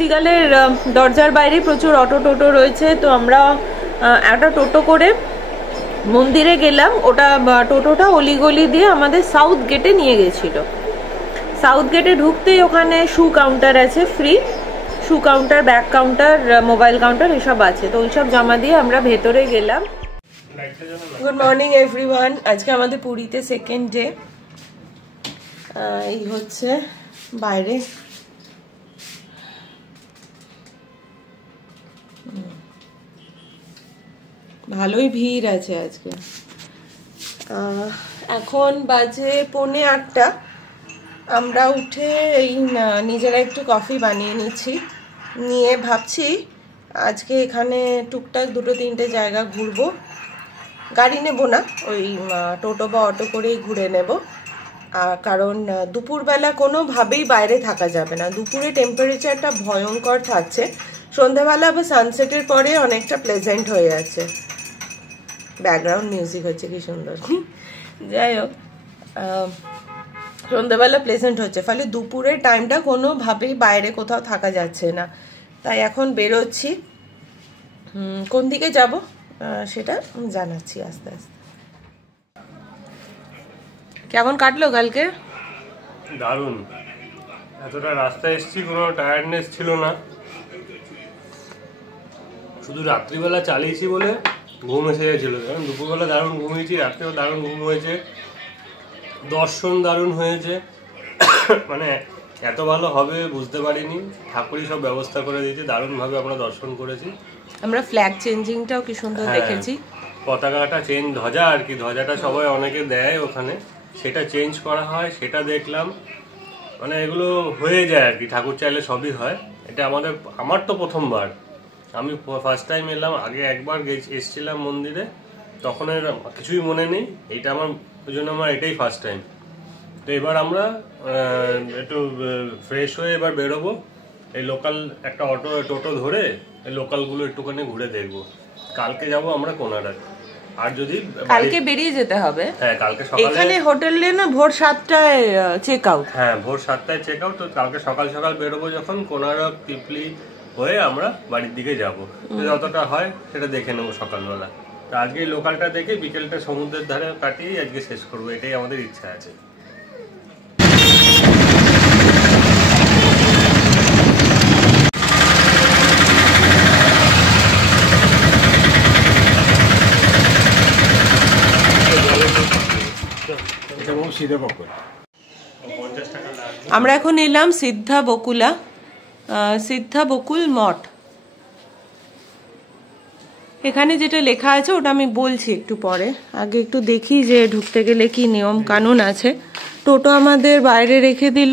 শ্রীগালের দরজার বাইরে প্রচুর অটো টোটো রয়েছে, তো আমরা একটা টোটো করে মন্দিরে গেলাম। ওটা টোটোটা অলিগলি দিয়ে আমাদের সাউথ গেটে নিয়ে গেছিল। সাউথ গেটে ঢুকতেই ওখানে শু কাউন্টার আছে, free shoe counter, bag counter, mobile counter এসব আছে। তো ওইসব জমা দিয়ে আমরা ভেতরে গেলাম। Good morning everyone. আজকে আমাদের পুরীতে সেকেন্ড ডে। এই হচ্ছে বাইরে, ভালোই ভিড় আছে আজকে। এখন বাজে 7:45। আমরা উঠে এই নিজেরা একটু কফি বানিয়ে নিচ্ছি, নিয়ে ভাবছি আজকে এখানে টুকটাক 2-3টে জায়গা ঘুরবো। গাড়ি নেব না, ওই টোটো বা অটো করেই ঘুরে নেব। কারণ দুপুরবেলা কোনোভাবেই বাইরে থাকা যাবে না। দুপুরে টেম্পারেচারটা ভয়ঙ্কর থাকছে, সন্ধ্যাবেলা বা সানসেটের পরে অনেকটা প্লেজেন্ট হয়ে যাচ্ছে। ব্যাকগ্রাউন্ড মিউজিক হচ্ছে, কি সুন্দর। যাই হোক, সন্ধ্যাবেলা প্লেজেন্ট হচ্ছে, ফলে দুপুরের টাইমটা কোনোভাবেই বাইরে কোথাও থাকা যাচ্ছে না। তাই এখন বেরোচ্ছি। কোন দিকে যাব সেটা জানাচ্ছি আস্তে আস্তে। কেমন কাটলো কালকে? দারুণ। এতটা রাস্তায় এসেছি, কোনো টায়ার্ডনেস ছিল না। শুধু রাত্রিবেলা চালিয়েছি বলে ঘুম এসে গেছিল। কারণ দুপুরবেলা দারুণ ঘুমিয়েছি, রাত্রেও দারুণ ঘুম হয়েছে, দর্শন দারুণ হয়েছে। মানে এত ভালো হবে বুঝতে পারিনি। ঠাকুরই সব ব্যবস্থা করে দিয়েছে, দারুণভাবে আমরা দর্শন করেছি। আমরা ফ্ল্যাগ চেঞ্জিংটাও কি সুন্দর দেখেছি। পতাকাটা চেঞ্জ, ধ্বজা আর কি, ধ্বজাটা সবাই অনেকে দেয় ওখানে, সেটা চেঞ্জ করা হয়, সেটা দেখলাম। মানে এগুলো হয়ে যায় আর কি, ঠাকুর চাইলে সবই হয়। এটা আমার তো প্রথমবার, আমি ফার্স্ট টাইম এলাম। আগে একবার এসেছিলাম মন্দিরে, তখন কিছুই মনে নেই। এটা ওই জন্য আমার এটাই ফার্স্ট টাইম। তো এবার আমরা একটু ফ্রেশ হয়ে এবার বেরোবো। এই লোকাল একটা টোটো ধরে এই লোকালগুলো একটুখানি ঘুরে দেখবো। কালকে যাব আমরা কোনারক। আর যদি কালকে বেরিয়ে যেতে হবে। হ্যাঁ, কালকে সকালে এখানে হোটেলে না ভোর 7টায় চেক আউট। হ্যাঁ, ভোর 7টায় চেক আউট। তো কালকে সকাল সকাল বেরোবো, যখন কোনারক পিপলি হয়ে আমরা বাড়ির দিকে যাবো। যতটা হয় সেটা দেখে নেবো সকালবেলা। তো আজকে লোকালটা দেখে বিকেলটা সমুদ্রের ধারে কাটিয়ে আজকে শেষ করবো, এটাই আমাদের ইচ্ছা আছে। আমরা এখন এলাম সিদ্ধা বকুল মঠ। এখানে যেটা লেখা আছে ওটা আমি বলছি একটু পরে। আগে একটু দেখি যে ঢুকতে গেলে কি নিয়ম কানুন আছে। টোটো আমাদের বাইরে রেখে দিল।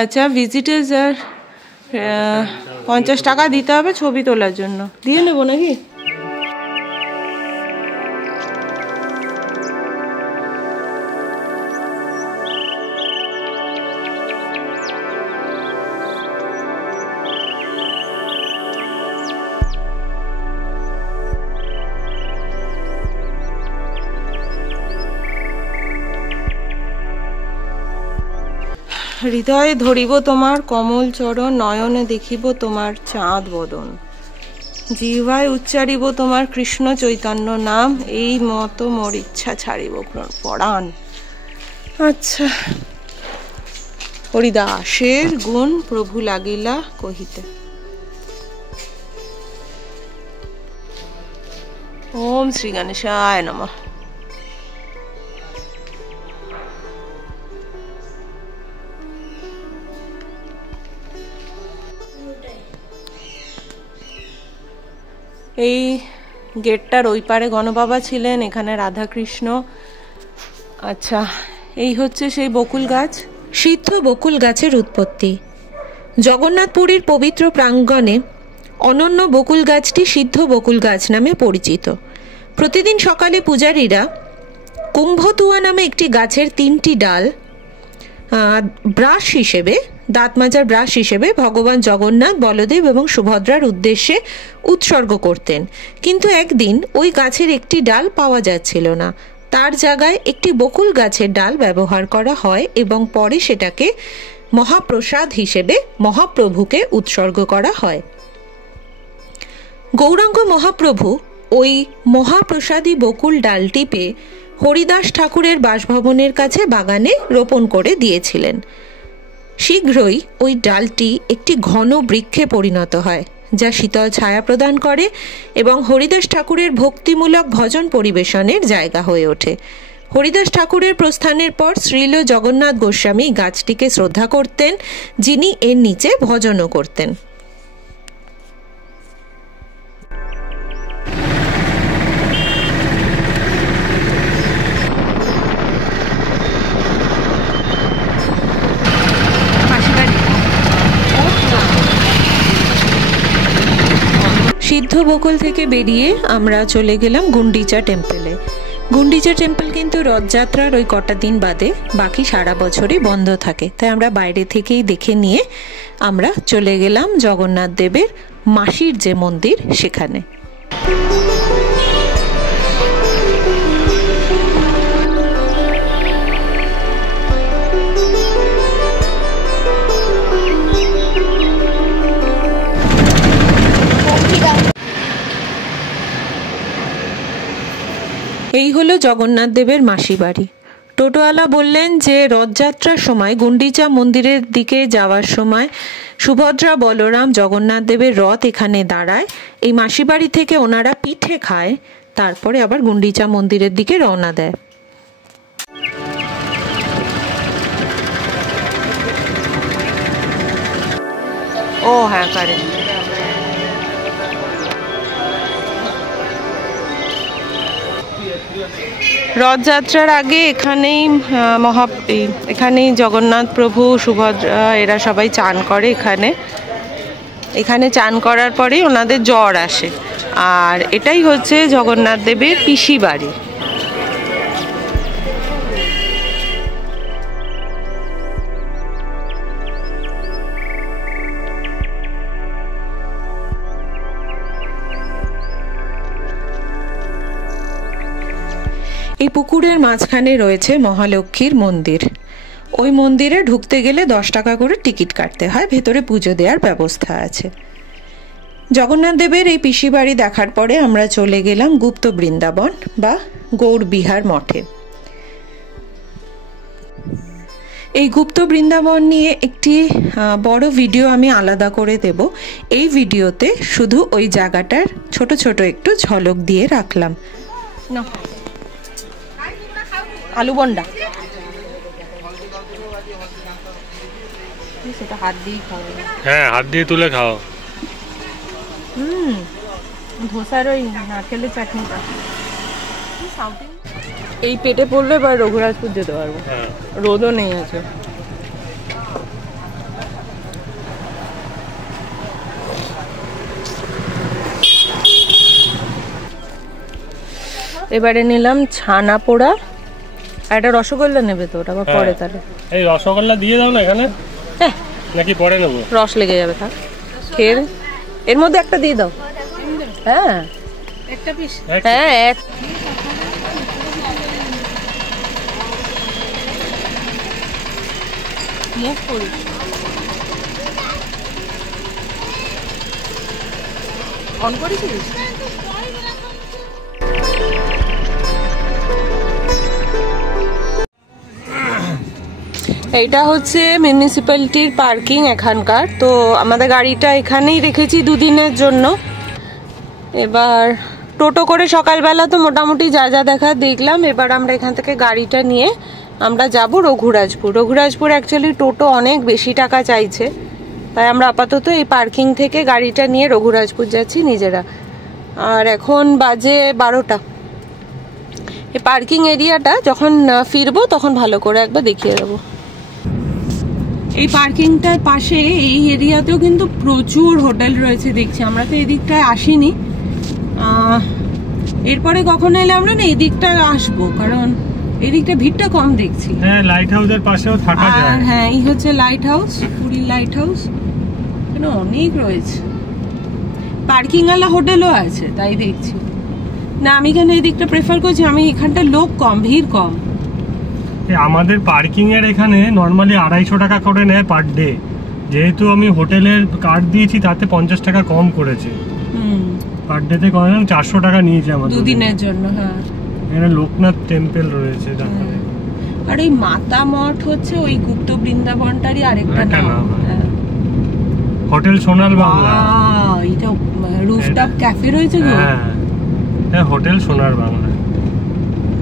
আচ্ছা, ভিজিটার্স আর 50 টাকা দিতে হবে ছবি তোলার জন্য। দিয়ে নেবো নাকি? হৃদয়ে ধরিব তোমার কমল চরণ, নয়নে দেখিব তোমার চাঁদ বদন, জিহ্বায় উচ্চারিব তোমার কৃষ্ণ চৈতন্য নাম, এই মতো মোর ইচ্ছা ছাড়িব পরাণ। আচ্ছা, হরিদাসের গুণ প্রভু লাগিলা কহিতে। ওম শ্রী গণেশায় নমঃ। এই গেটটার ওই পারে গণবাবা ছিলেন, এখানে রাধাকৃষ্ণ। আচ্ছা, এই হচ্ছে সেই বকুল গাছ। সিদ্ধ বকুল গাছের উৎপত্তি। জগন্নাথপুরীর পবিত্র প্রাঙ্গণে অনন্য বকুল গাছটি সিদ্ধ বকুল গাছ নামে পরিচিত। প্রতিদিন সকালে পূজারীরা কুম্ভতুয়া নামে একটি গাছের 3টি ডাল ব্রাশ হিসেবে, দাঁত মাজার ব্রাশ হিসেবে ভগবান জগন্নাথ, বলদেব এবং সুভদ্রার উদ্দেশ্যে উৎসর্গ করতেন। কিন্তু একদিন ওই গাছের একটি ডাল পাওয়া যাচ্ছিল না। তার জায়গায় একটি বকুল গাছের ডাল ব্যবহার করা হয় এবং পরে সেটাকে মহাপ্রসাদ হিসেবে মহাপ্রভুকে উৎসর্গ করা হয়। গৌরাঙ্গ মহাপ্রভু ওই মহাপ্রসাদী বকুল ডালটি পেয়ে হরিদাস ঠাকুরের বাসভবনের কাছে বাগানে রোপণ করে দিয়েছিলেন। শীঘ্রই ওই ডালটি একটি ঘন বৃক্ষে পরিণত হয়, যা শীতল ছায়া প্রদান করে এবং হরিদাস ঠাকুরের ভক্তিমূলক ভজন পরিবেশনের জায়গা হয়ে ওঠে। হরিদাস ঠাকুরের প্রস্থানের পর শ্রীল জগন্নাথ গোস্বামী গাছটিকে শ্রদ্ধা করতেন, যিনি এর নিচে ভজনও করতেন। সিদ্ধ বকুল থেকে বেরিয়ে আমরা চলে গেলাম গুন্ডিচা টেম্পলে। গুন্ডিচা টেম্পল কিন্তু রথযাত্রার ওই কটা দিন বাদে বাকি সারা বছরই বন্ধ থাকে, তাই আমরা বাইরে থেকেই দেখে নিয়ে আমরা চলে গেলাম জগন্নাথ দেবের মাসির যে মন্দির সেখানে। এই হলো জগন্নাথ দেবের মাসি বাড়ি। টোটোওয়ালা বললেন যে রথযাত্রার সময় গুন্ডিচা মন্দিরের দিকে যাওয়ার সময় সুভদ্রা, বলরাম, জগন্নাথ দেবের রথ এখানে দাঁড়ায়। এই মাসি বাড়ি থেকে ওনারা পিঠে খায়, তারপরে আবার গুন্ডিচা মন্দিরের দিকে রওনা দেয়। ও হ্যাঁ, কারেক্ট। রথযাত্রার আগে এখানেই জগন্নাথ প্রভু, সুভদ্রা এরা সবাই চান করে। এখানে চান করার পরেই ওনাদের জ্বর আসে। আর এটাই হচ্ছে জগন্নাথ দেবের পিসি বাড়ি। এই পুকুরের মাঝখানে রয়েছে মহালক্ষ্মীর মন্দির। ওই মন্দিরে ঢুকতে গেলে 10 টাকা করে টিকিট কাটতে হয়, ভেতরে পুজো দেওয়ার ব্যবস্থা আছে। জগন্নাথ দেবের এই পিসি বাড়ি দেখার পরে আমরা চলে গেলাম গুপ্ত বৃন্দাবন বা গৌড় বিহার মঠে। এই গুপ্ত বৃন্দাবন নিয়ে একটি বড় ভিডিও আমি আলাদা করে দেব। এই ভিডিওতে শুধু ওই জায়গাটার ছোট ছোট একটু ঝলক দিয়ে রাখলাম। না, আলু বন্ডা সেটা হাত দিয়ে খাও। হ্যাঁ, হাত দিয়ে তুলে খাও। ধোসার ওই নারকেলের চাটনিটা এই পেটে পড়লে এবার রঘুরাজপুর যেতে পারবো। রোদও নেই আছে। এবারে নিলাম ছানা পোড়া, আর একটা রসগোল্লা নেবে তো, ওটা পরে তাহলে। এই রসগোল্লা দিয়ে দাও না এখানে, নাকি পরে নেবো? রস লেগে যাবে, থাক খেয়ে। এর মধ্যে একটা দিয়ে দাও। হ্যাঁ, একটা পিস। হ্যাঁ, এক। মুখ করিস অন করেছিস? এইটা হচ্ছে মিউনিসিপ্যালিটির পার্কিং এখানকার। তো আমাদের গাড়িটা এখানেই রেখেছি 2 দিনের জন্য। এবার টোটো করে সকালবেলা তো মোটামুটি যা যা দেখা দেখলাম। এবার আমরা এখান থেকে গাড়িটা নিয়ে আমরা যাব রঘুরাজপুর। রঘুরাজপুর অ্যাকচুয়ালি টোটো অনেক বেশি টাকা চাইছে, তাই আমরা আপাতত এই পার্কিং থেকে গাড়িটা নিয়ে রঘুরাজপুর যাচ্ছি নিজেরা। আর এখন বাজে 12টা। এই পার্কিং এরিয়াটা যখন ফিরবো তখন ভালো করে একবার দেখিয়ে দেবো। এই পার্কিংটার পাশে এই এরিয়াতেও কিন্তু প্রচুর হোটেল রয়েছে দেখছি। আমরা তো এই দিকটায় আসিনি, এরপরে কখনো এলে আমরা না এই দিকটায় আসবো, কারণ এই দিকটা ভিড়টা কম দেখছি। হ্যাঁ, লাইট হাউসের পাশেও থাকা যায়। আর হ্যাঁ, এই হচ্ছে লাইট হাউস, পুরীর লাইট হাউস। এখানে অনেক রয়েছে, পার্কিং ওয়ালা হোটেলও আছে, তাই দেখছি। না, আমি এখানে এই দিকটা প্রেফার করছি। আমি এখানটা লোক কম, ভিড় কম। আমাদের পার্কিং এর এখানে নর্মালি 250 টাকা করে নেয় পার ডে, যেহেতু আমি হোটেলের কার্ড দিয়েছি তাতে 50 টাকা কম করেছে। পার ডেতে করেন 400 টাকা নিয়েছে আমাদের দুদিনের জন্য। হ্যাঁ, এখানে লোকনাথ টেম্পল রয়েছে। আর এই মাতা মঠ হচ্ছে ওই গুপ্ত বৃন্দাবনটারই আরেকটা নাম। হোটেল সোনার বাংলা, এটা রুফটপ ক্যাফে রয়েছে গো। হ্যাঁ, হোটেল সোনার বাংলা।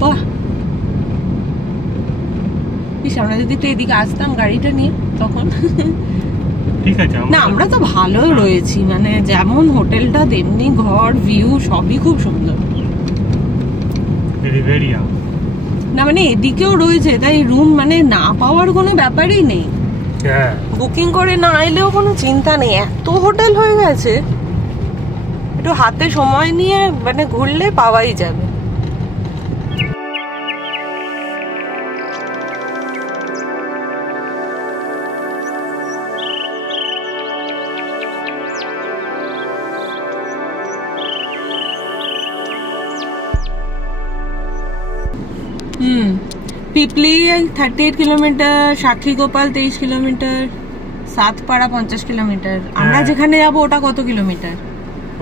বাহ, আমরা যদি একটু এদিকে আসতাম গাড়িটা নিয়ে তখন। ঠিক আছে, না আমরা তো ভালো রয়েছি, মানে যেমন হোটেলটা তেমনি ঘর, ভিউ সবই খুব সুন্দর। রিভেরিয়া না মানে এদিকেও রয়েছে, তাই রুম মানে না পাওয়ার কোনো ব্যাপারই নেই। হ্যাঁ, বুকিং করে না এলেও কোনো চিন্তা নেই, এত হোটেল হয়ে গেছে। একটু হাতে সময় নিয়ে মানে ঘুরলে পাওয়াই যাবে। পিপলি 38 কিলোমিটার, সাক্ষী গোপাল 23 কিলোমিটার, সাতপাড়া 50 কিলোমিটার। আমরা যেখানে যাবো ওটা কত কিলোমিটার?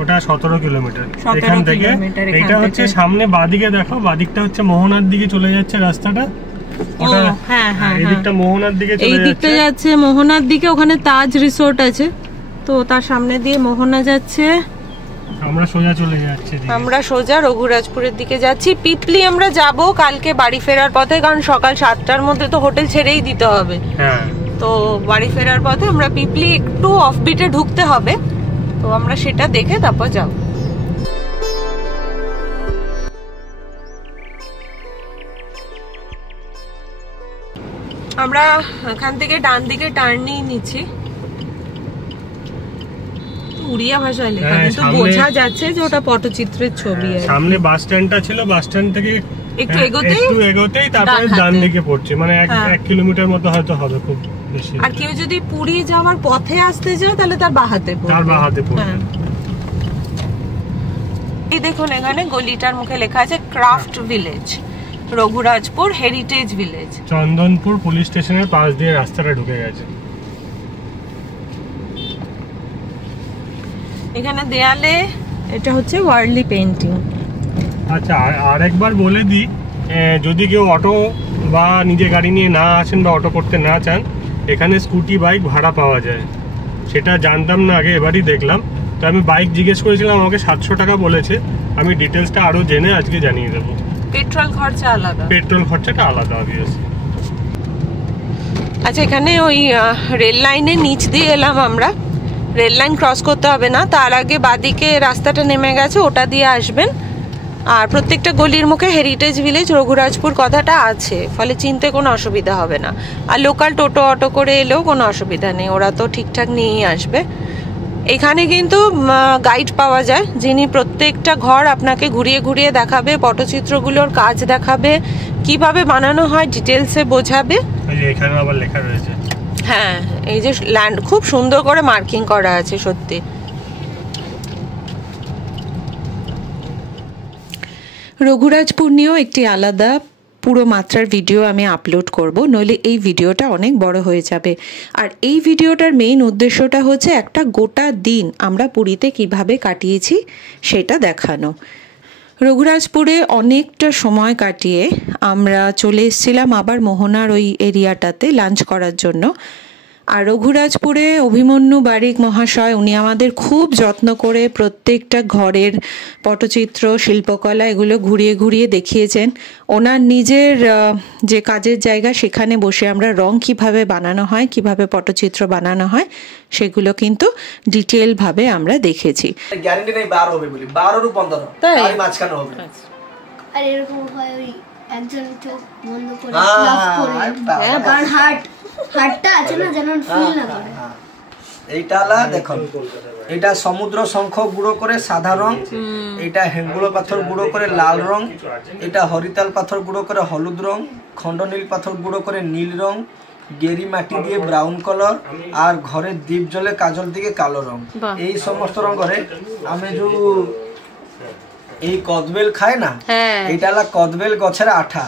ওটা 17 কিলোমিটার এখান থেকে। এটা হচ্ছে সামনে বাদিকে দেখো, বাদিকটা হচ্ছে মোহনার দিকে চলে যাচ্ছে রাস্তাটা। ওটা হ্যাঁ হ্যাঁ, এই দিকটা মোহনার দিকে চলে যাচ্ছে। এই দিকটা যাচ্ছে মোহনার দিকে, ওখানে তাজ রিসোর্ট আছে, তো তার সামনে দিয়ে মোহনা যাচ্ছে। আমরা সোজা চলে যাচ্ছি, আমরা সোজা রঘুরাজপুরের দিকে যাচ্ছি। পিপলি আমরা যাব কালকে বাড়ি ফেরার পথে, কারণ সকাল 7টার মধ্যে তো হোটেল ছেড়েই দিতে হবে। হ্যাঁ, তো বাড়ি ফেরার পথে আমরা পিপলি একটু অফবিটে ঢুকতে হবে, তো আমরা সেটা দেখে তারপর যাব। আমরা এখান থেকে ডান দিকে টার্ন নিয়ে নিচ্ছি। উড়িয়া ভাষায় লেখা, কিন্তু বোঝা যাচ্ছে যে ওটা পটচিত্রের ছবি। সামনে বাস স্ট্যান্ডটা ছিল, বাস স্ট্যান্ড থেকে একটু এগোতেই তারপরে ডান দিকে পড়ছে, মানে 1 কিলোমিটার মতো হয়তো হবে, খুব বেশি। আর কেউ যদি পুরী যাওয়ার পথে আসতে চায় তাহলে তার বাহাতে পড়বে। এই দেখুন এখানে গলিটার মুখে লেখা আছে craft village, Raghurajpur heritage village. Chandanpur police স্টেশনের পাশ দিয়ে রাস্তাটা ঢুকে গেছে। এখানে দেয়ালে এটা হচ্ছে ওয়ার্লি পেইন্টিং। আচ্ছা, আরেকবার বলে দিই, যদি কেউ অটো বা নিজে গাড়ি নিয়ে না আসেন বা অটো করতে না চান, এখানে স্কুটি বাইক ভাড়া পাওয়া যায়। সেটা জানতাম না আগে, এবারই দেখলাম। তো আমি বাইক জিজ্ঞেস করেছিলাম, আমাকে 700 টাকা বলেছে। আমি ডিটেলসটা আরো জেনে আজকে জানিয়ে দেবো। পেট্রোল খরচা আলাদা, পেট্রোল খরচাটা আলাদা অবভিয়াসলি। আচ্ছা, এখানে ওই রেল লাইনের নিচ দিয়ে এলাম আমরা। রেল লাইন ক্রস করতে হবে না, তার আগে বাদিকে রাস্তাটা নেমে গেছে, ওটা দিয়ে আসবেন। আর প্রত্যেকটা গলির মুখে হেরিটেজ ভিলেজ রঘুরাজপুর কথাটা আছে, ফলে চিনতে কোনো অসুবিধা হবে না। আর লোকাল টোটো অটো করে এলেও কোনো অসুবিধা নেই, ওরা তো ঠিকঠাক নিয়েই আসবে। এখানে কিন্তু গাইড পাওয়া যায়, যিনি প্রত্যেকটা ঘর আপনাকে ঘুরিয়ে ঘুরিয়ে দেখাবে, পটচিত্রগুলোর কাজ দেখাবে, কিভাবে বানানো হয় ডিটেলসে বোঝাবে। এখানে আবার লেখা রয়েছে। হ্যাঁ, এই যে ল্যান্ড খুব সুন্দর করে মার্কিং করা আছে সত্যি। রঘুরাজপুর নিয়েও একটি আলাদা পুরো মাত্রার ভিডিও আমি আপলোড করব, নইলে এই ভিডিওটা অনেক বড় হয়ে যাবে। আর এই ভিডিওটার মেইন উদ্দেশ্যটা হচ্ছে একটা গোটা দিন আমরা পুরীতে কিভাবে কাটিয়েছি সেটা দেখানো। রঘুরাজপুরে অনেকটা সময় কাটিয়ে আমরা চলে এসেছিলাম আবার মোহনার ওই এরিয়াটাতে লাঞ্চ করার জন্য। আর রঘুরাজপুরে অভিমন্যু বারিক মহাশয়, উনি আমাদের খুব যত্ন করে প্রত্যেকটা ঘরের পটচিত্র, শিল্পকলা এগুলো ঘুরিয়ে ঘুরিয়ে দেখিয়েছেন। ওনার নিজের যে কাজের জায়গা, সেখানে বসে আমরা রং কিভাবে বানানো হয়, কিভাবে পটচিত্র বানানো হয়, সেগুলো কিন্তু ডিটেইলভাবে আমরা দেখেছি। গ্যারান্টি নেই 12 হবে বলি, 12 রু 15 তাই মাঝখানে হবে। আর এরকম হয় ওই একজন চোখ বন্ধ করে লাভ করে, হ্যাঁ, কারণ হাটটা আছে না, যেন ফিল না করে। এইটালা দেখো, এটা সমুদ্র শঙ্খ গুঁড়ো করে সাদা রং, এটা হেঙ্গুলো পাথর গুঁড়ো করে লাল রং, এটা হরিতাল পাথর গুঁড়ো করে হলুদ রং, খন্ডনীল পাথর গুঁড়ো করে নীল রং, গেরি মাটি দিয়ে ব্রাউন কালার, আর ঘরের দীপ জলে কাজল দিকে কালো রং। এই সমস্ত রং করে আমি যে এই কদবেল খায় না, এইটা হলো কদবেল গছের আঠা,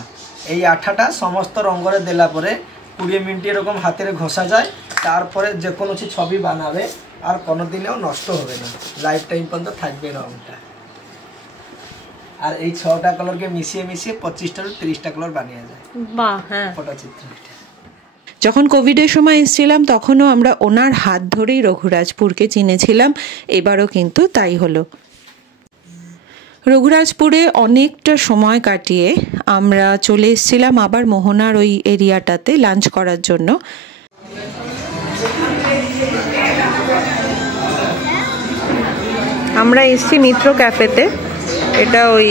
এই আঠাটা সমস্ত রঙরে দেলা পরে 20 মিনিট এরকম হাতের ঘষা যায়, তারপরে যে কোনো ছবি বানাবে আর কোনোদিনও নষ্ট হবে না, লাইফ টাইম পর্যন্ত থাকবে রঙটা। আর এই 6টা কালারকে মিশিয়ে মিশিয়ে 25টা 30টা কালার বানিয়ে যায়। বাহ, হ্যাঁ। ফটোচিত্র যখন কোভিডের সময় এসেছিলাম তখনও আমরা ওনার হাত ধরেই রঘুরাজপুরকে চিনেছিলাম, এবারও কিন্তু তাই হলো। রঘুরাজপুরে অনেকটা সময় কাটিয়ে আমরা চলে এসেছিলাম আবার মোহনার ওই এরিয়াটাতে লাঞ্চ করার জন্য। আমরা এসেছি মিত্র ক্যাফেতে, এটা ওই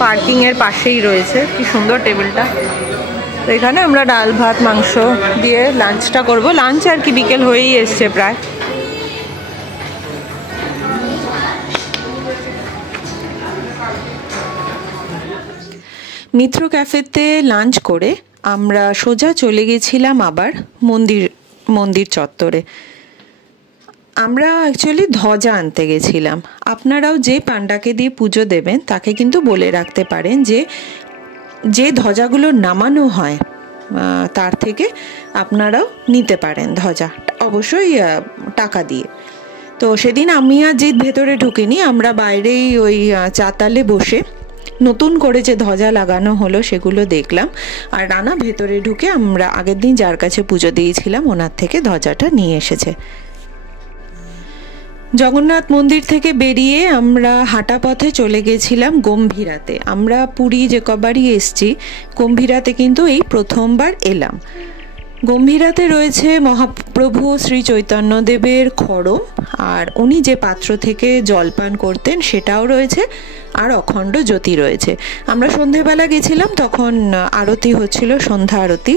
পার্কিংয়ের পাশেই রয়েছে, কি সুন্দর টেবিলটা। তো এখানে আমরা ডাল ভাত মাংস দিয়ে লাঞ্চটা করব, লাঞ্চ আর কি বিকেল হয়েই এসছে প্রায়। মিত্র ক্যাফেতে লাঞ্চ করে আমরা সোজা চলে গেছিলাম আবার মন্দির চত্বরে। আমরা অ্যাকচুয়ালি ধ্বজা আনতে গেছিলাম। আপনারাও যে পান্ডাকে দিয়ে পুজো দেবেন তাকে কিন্তু বলে রাখতে পারেন যে ধ্বজাগুলো নামানো হয় তার থেকে আপনারাও নিতে পারেন ধ্বজা, অবশ্যই টাকা দিয়ে। তো সেদিন আমি আর জিৎ ভেতরে ঢুকিনি, আমরা বাইরেই ওই চাতালে বসে নতুন করে যে ধ্বজা লাগানো হলো সেগুলো দেখলাম। আর রানা ভেতরে ঢুকে আমরা আগের দিন যার কাছে পুজো দিয়েছিলাম ওনার থেকে ধ্বজাটা নিয়ে এসেছে। জগন্নাথ মন্দির থেকে বেরিয়ে আমরা হাঁটা পথে চলে গেছিলাম গম্ভীরাতে। আমরা পুরী যে কবারই এসছি, গম্ভীরাতে কিন্তু এই প্রথমবার এলাম। গম্ভীরাতে রয়েছে মহাপ্রভু শ্রী চৈতন্যদেবের খড়ম, আর উনি যে পাত্র থেকে জলপান করতেন সেটাও রয়েছে, আর অখণ্ড জ্যোতি রয়েছে। আমরা সন্ধেবেলা গেছিলাম, তখন আরতি হচ্ছিল, সন্ধ্যা আরতি,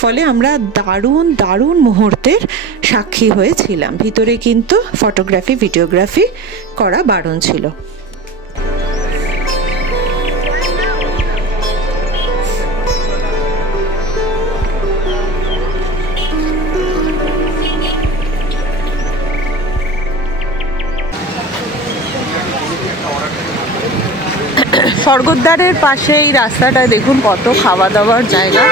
ফলে আমরা দারুণ দারুণ মুহূর্তের সাক্ষী হয়েছিলাম। ভিতরে কিন্তু ফটোগ্রাফি ভিডিওগ্রাফি করা বারণ ছিল। স্বর্গদ্বারের পাশে এই রাস্তাটা দেখুন কত খাওয়া দাওয়ার জায়গা।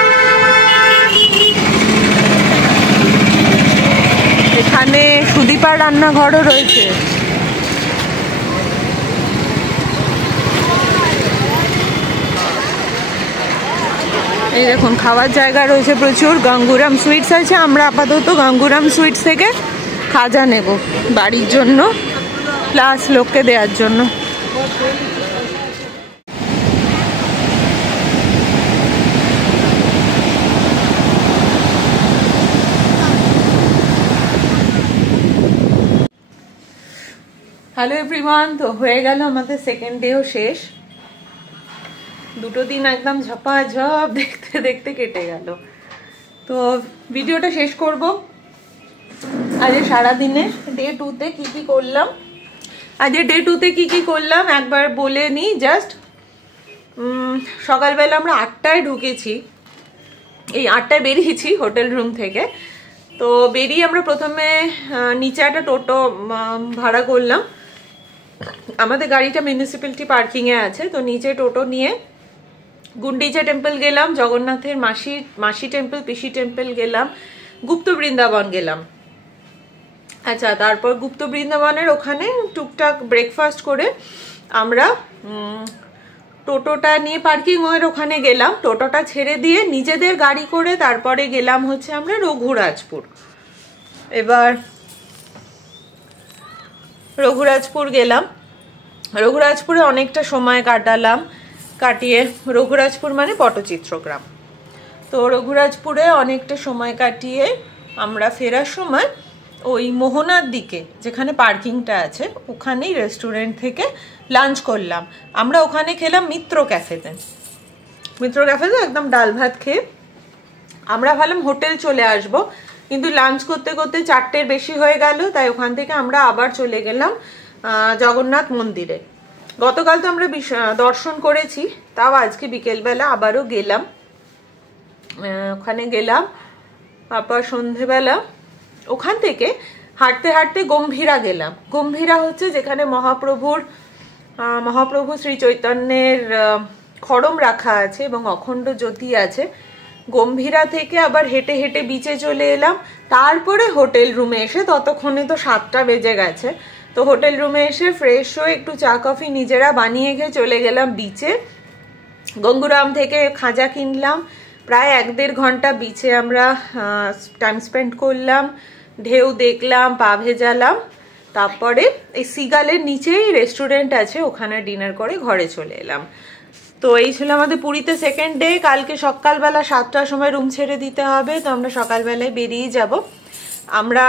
এখানে সুদীপার রান্নাঘরও রয়েছে। এই দেখুন খাওয়ার জায়গা রয়েছে প্রচুর। গাঙ্গুরাম সুইটস আছে, আমরা আপাতত গাঙ্গুরাম সুইটস থেকে খাজা নেব বাড়ির জন্য প্লাস লোককে দেওয়ার জন্য। হ্যালো এভরিওয়ান, তো হয়ে গেল আমাদের সেকেন্ড ডেও শেষ। দুটো দিন একদম ঝপাঝপ দেখতে দেখতে কেটে গেল। তো ভিডিওটা শেষ করব। আজ সারাদিনে ডে 2তে কি কি করলাম, একবার বলে নিই জাস্ট। সকালবেলা আমরা 8টায় ঢুকেছি, এই 8টায় বেরিয়েছি হোটেল রুম থেকে। তো বেরিয়ে আমরা প্রথমে নিচে একটা টোটো ভাড়া করলাম। আমাদের গাড়িটা মিউনিসিপ্যালিটি পার্কিংয়ে আছে, তো নিচে টোটো নিয়ে গুন্ডিচা টেম্পল গেলাম, জগন্নাথের মাসি টেম্পল, পিসি টেম্পল গেলাম, গুপ্ত বৃন্দাবন গেলাম। আচ্ছা, তারপর গুপ্ত বৃন্দাবনের ওখানে টুকটাক ব্রেকফাস্ট করে আমরা টোটোটা নিয়ে পার্কিং এর ওখানে গেলাম। টোটোটা ছেড়ে দিয়ে নিজেদের গাড়ি করে তারপরে গেলাম হচ্ছে আমরা রঘুরাজপুর। এবার রঘুরাজপুর গেলাম, রঘুরাজপুরে অনেকটা সময় কাটিয়ে রঘুরাজপুর মানে পটচিত্রগ্রাম। তো রঘুরাজপুরে অনেকটা সময় কাটিয়ে আমরা ফেরার সময় ওই মোহনার দিকে যেখানে পার্কিংটা আছে ওখানেই রেস্টুরেন্ট থেকে লাঞ্চ করলাম। আমরা ওখানে খেলাম মিত্র ক্যাফেতে একদম ডাল ভাত খেয়ে আমরা ভাবলাম হোটেল চলে আসব, কিন্তু লাঞ্চ করতে করতে 4টের বেশি হয়ে গেল। তাই ওখান থেকে আমরা আবার চলে গেলাম জগন্নাথ মন্দিরে। গতকাল তো আমরা দর্শন করেছি, তাও আজকে বিকেলবেলা আবারও গেলাম, ওখানে গেলাম। তারপর সন্ধেবেলা ওখান থেকে হাঁটতে হাঁটতে গম্ভীরা গেলাম। গম্ভীরা হচ্ছে যেখানে মহাপ্রভু শ্রী চৈতন্যের খড়ম রাখা আছে এবং অখণ্ড জ্যোতি আছে। গম্ভীরা থেকে আবার হেঁটে হেঁটে বিচে চলে এলাম, তারপরে হোটেল রুমে এসে, ততক্ষণে তো 7টা বেজে গেছে, তো হোটেল রুমে এসে ফ্রেশ হয়ে একটু চা কফি নিজেরা বানিয়ে খেয়ে চলে গেলাম বিচে। গঙ্গুরাম থেকে খাজা কিনলাম, প্রায় 1-1.5 ঘন্টা বিচে আমরা টাইম স্পেন্ড করলাম, ঢেউ দেখলাম, পা ভেজালাম। তারপরে এই সিগালের নিচেই রেস্টুরেন্ট আছে, ওখানে ডিনার করে ঘরে চলে এলাম। তো এই ছিল আমাদের পুরীতে সেকেন্ড ডে। কালকে সকালবেলা 7টার সময় রুম ছেড়ে দিতে হবে, তো আমরা সকালবেলায় বেরিয়ে যাব। আমরা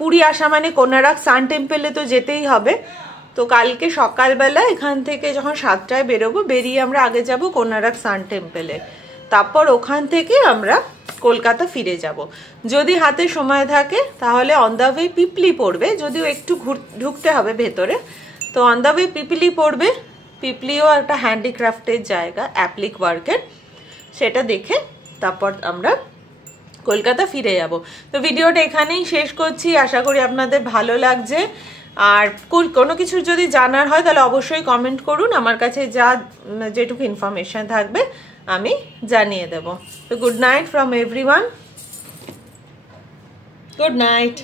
পুরী আসা মানে কোনারক সান টেম্পলে তো যেতেই হবে, তো কালকে সকালবেলা এখান থেকে যখন 7টায় বেরোবো, বেরিয়ে আমরা আগে যাব কোনারক সান টেম্পলে, তারপর ওখান থেকে আমরা কলকাতা ফিরে যাব। যদি হাতে সময় থাকে তাহলে অন দ্য ওয়ে পিপলি পড়বে, যদিও একটু ঢুকতে হবে ভেতরে, তো অন দ্য ওয়ে পিপলি পড়বে। পিপলিও একটা হ্যান্ডিক্রাফটের জায়গা, অ্যাপ্লিক ওয়ার্কের, সেটা দেখে তারপর আমরা কলকাতা ফিরে যাব। তো ভিডিওটা এখানেই শেষ করছি, আশা করি আপনাদের ভালো লাগছে। আর কোনো কিছু যদি জানার হয় তাহলে অবশ্যই কমেন্ট করুন, আমার কাছে যেটুকু ইনফরমেশন থাকবে আমি জানিয়ে দেব। তো good night from everyone, good night.